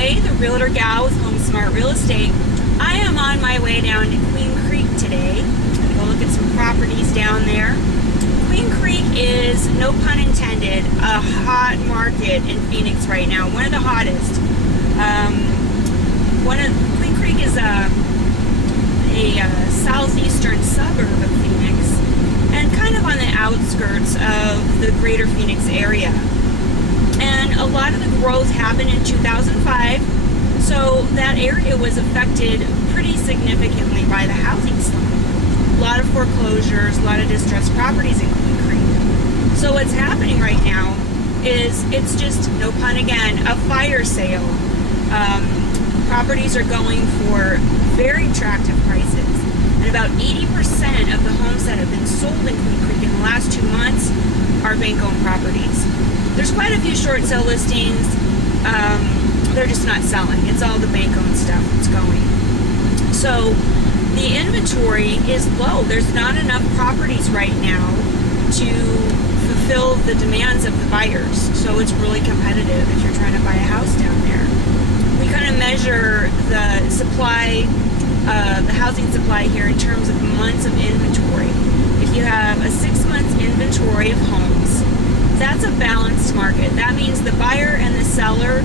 Joy, the Realtor Gal with Home Smart Real Estate. I am on my way down to Queen Creek today. I'm going to go look at some properties down there. Queen Creek is, no pun intended, a hot market in Phoenix right now. One of the hottest. Queen Creek is a southeastern suburb of Phoenix and kind of on the outskirts of the greater Phoenix area. And a lot of the growth happened in 2005, so that area was affected pretty significantly by the housing slump. A lot of foreclosures, a lot of distressed properties in Queen Creek. So what's happening right now is, it's just, no pun again, a fire sale. Properties are going for very attractive prices. And about 80% of the homes that have been sold in Queen Creek in the last 2 months are bank-owned properties. There's quite a few short sale listings. They're just not selling. It's all the bank-owned stuff that's going. So the inventory is low. There's not enough properties right now to fulfill the demands of the buyers. So it's really competitive if you're trying to buy a house down there. We kind of measure the supply, the housing supply here in terms of months of inventory. If you have a 6 months inventory of homes, that's a balanced market. That means the buyer and the seller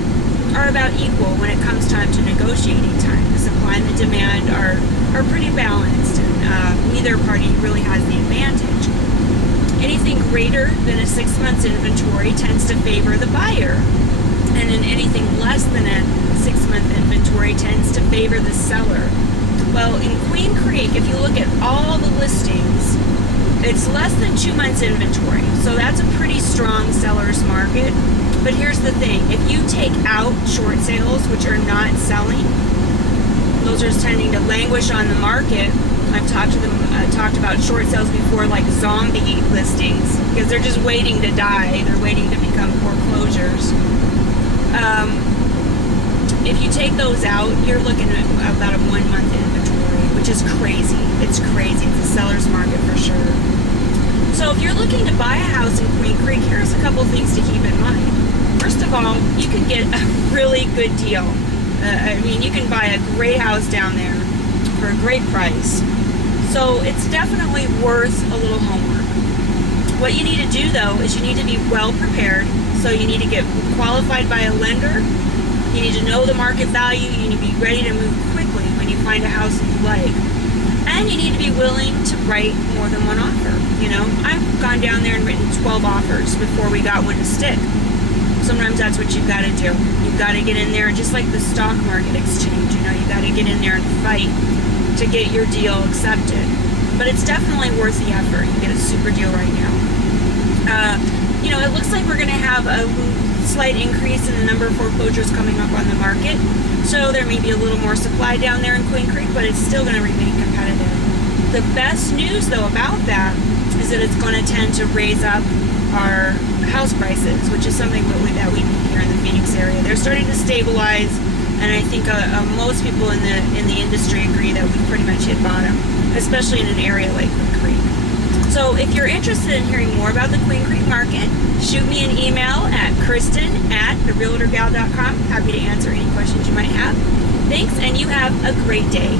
are about equal when it comes time to negotiating time. The supply and the demand are pretty balanced, and neither party really has the advantage. Anything greater than a 6 months inventory tends to favor the buyer, and then anything less than a 6 month inventory tends to favor the seller. Well, in Queen Creek, if you look at all the listings, it's less than 2 months inventory, so that's a pretty strong seller's market. But here's the thing, if you take out short sales, which are not selling, those are tending to languish on the market. I've talked about short sales before, like zombie listings, because they're just waiting to die. They're waiting to become foreclosures. If you take those out, you're looking at about a 1 month inventory, which is crazy. It's crazy. It's a seller's market for sure. So if you're looking to buy a house in Queen Creek, here's a couple things to keep in mind. First of all, you can get a really good deal. You can buy a great house down there for a great price. So it's definitely worth a little homework. What you need to do, though, is you need to be well prepared. So you need to get qualified by a lender. You need to know the market value. You need to be ready to move quickly when you find a house that you like. And you need to be willing to write more than one offer. You know, I've gone down there and written 12 offers before we got one to stick. Sometimes that's what you've got to do. You've got to get in there, just like the stock market exchange. You know, you've got to get in there and fight to get your deal accepted. But it's definitely worth the effort. You get a super deal right now. It looks like we're going to have a slight increase in the number of foreclosures coming up on the market. So there may be a little more supply down there in Queen Creek, but it's still going to remain competitive. The best news, though, about that is that it's going to tend to raise up our house prices, which is something that we need here in the Phoenix area. They're starting to stabilize, and I think most people in the industry agree that we've pretty much hit bottom, especially in an area like Queen Creek. So if you're interested in hearing more about the Queen Creek market, shoot me an email at kristen@therealtorgal.com. Happy to answer any questions you might have. Thanks, and you have a great day.